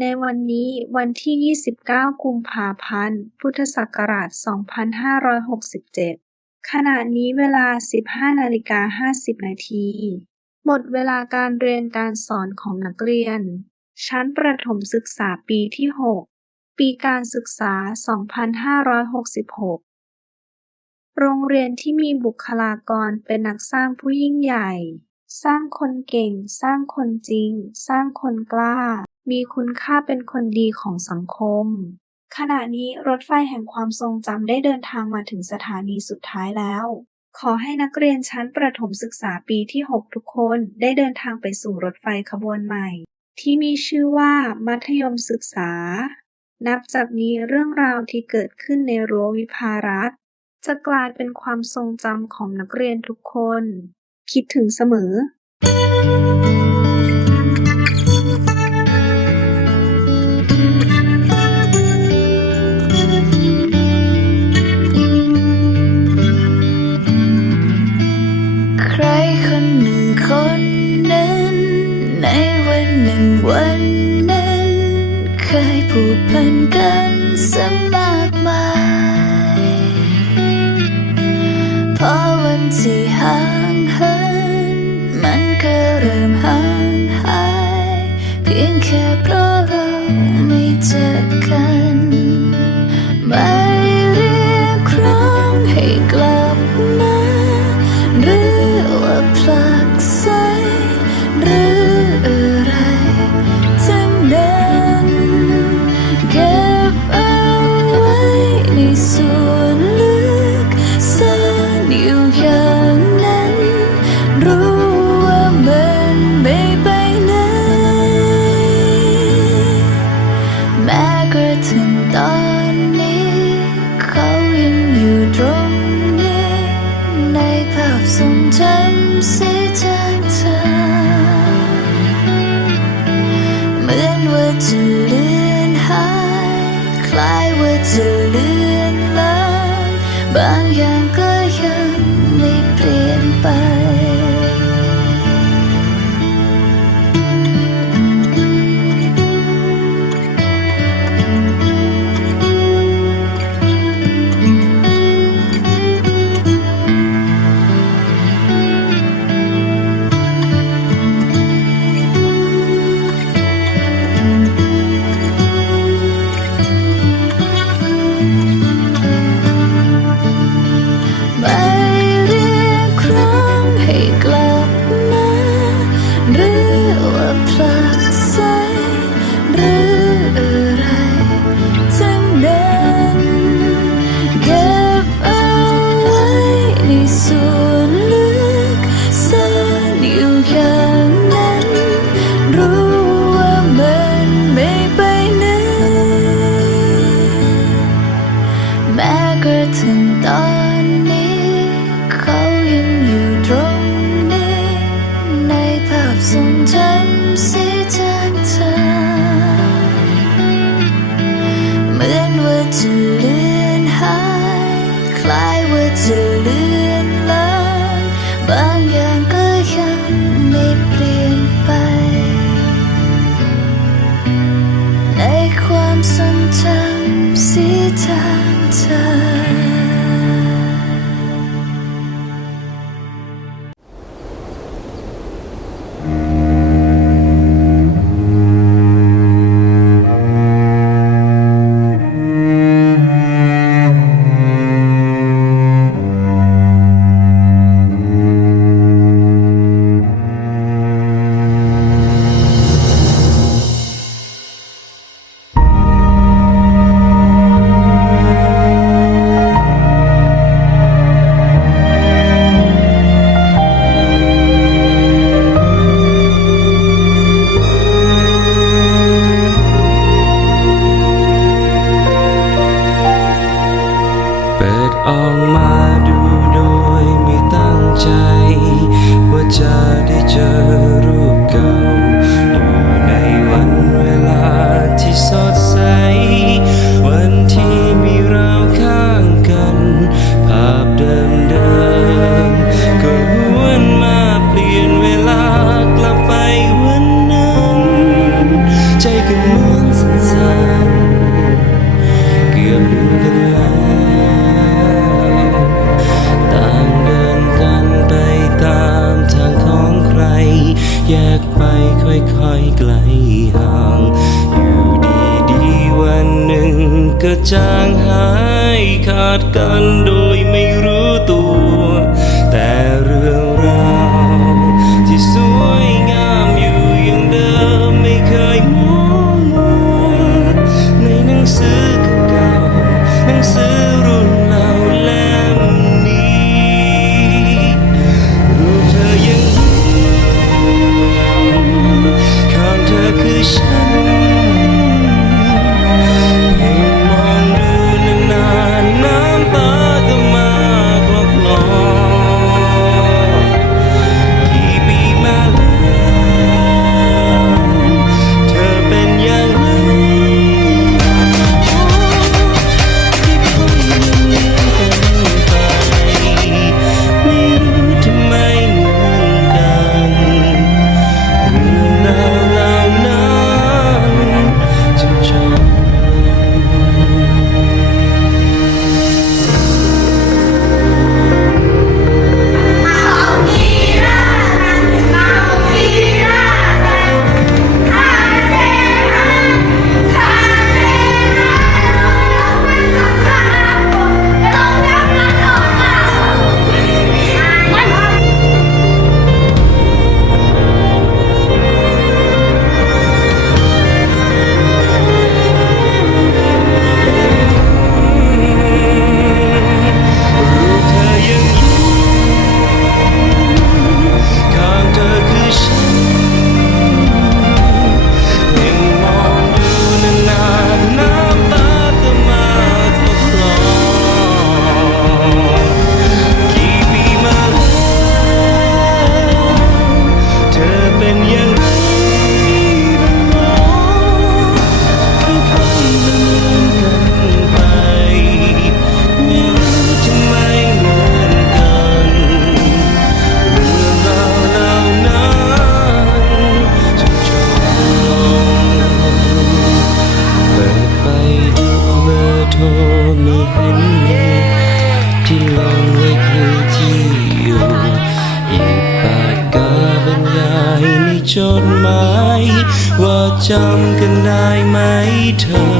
ในวันนี้วันที่ 29 กุมภาพันธ์ พุทธศักราช 2567 ขณะนี้เวลา 15นาฬิกา50 นาที หมดเวลาการเรียนการสอนของนักเรียน ชั้นประถมศึกษาปีที่ 6 ปีการศึกษา 2566โรงเรียนที่มีบุคลากรเป็นนักสร้างผู้ยิ่งใหญ่ สร้างคนเก่ง สร้างคนจริง สร้างคนกล้า มีคุณค่าเป็นคนดีของสังคม ขณะนี้รถไฟแห่งความทรงจำได้เดินทางมาถึงสถานีสุดท้ายแล้ว ขอให้นักเรียนชั้นประถมศึกษาปีที่ 6 ทุกคนได้เดินทางไปสู่รถไฟขบวนใหม่ ที่มีชื่อว่ามัธยมศึกษา นับจากนี้เรื่องราวที่เกิดขึ้นในรั้ววิภารัฐจะกลายเป็นความทรงจำของนักเรียนทุกคน คิดถึงเสมอ อวั ล้ายว่าจะเลือนลางบางอย่างก็ยัง อนว่าจะ ออกมาดูโดยไม่ตั้งใจ ว่าจะได้เจอรูปเก่าอยู่ในวันเวลาที่สดใส วันที่มีเราข้างกัน ภาพเดิมๆก็ กระจางหายขาดกันโดยไม่รู้ จำกันได้ไหมเธอ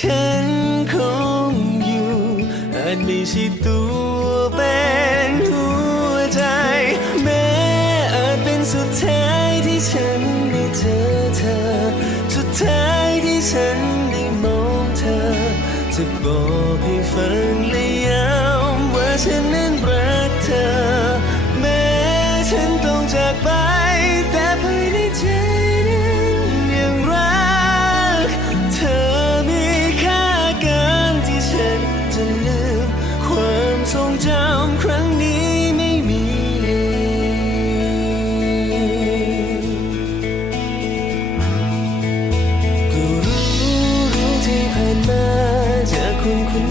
ฉันคงอยู่อาจไม่ใช่ตัวเป็นหัวใจ แม้อาจเป็นสุดท้ายที่ฉันได้เจอเธอ สุดท้ายที่ฉันได้มองเธอ จะบอกให้ฟัง 苦苦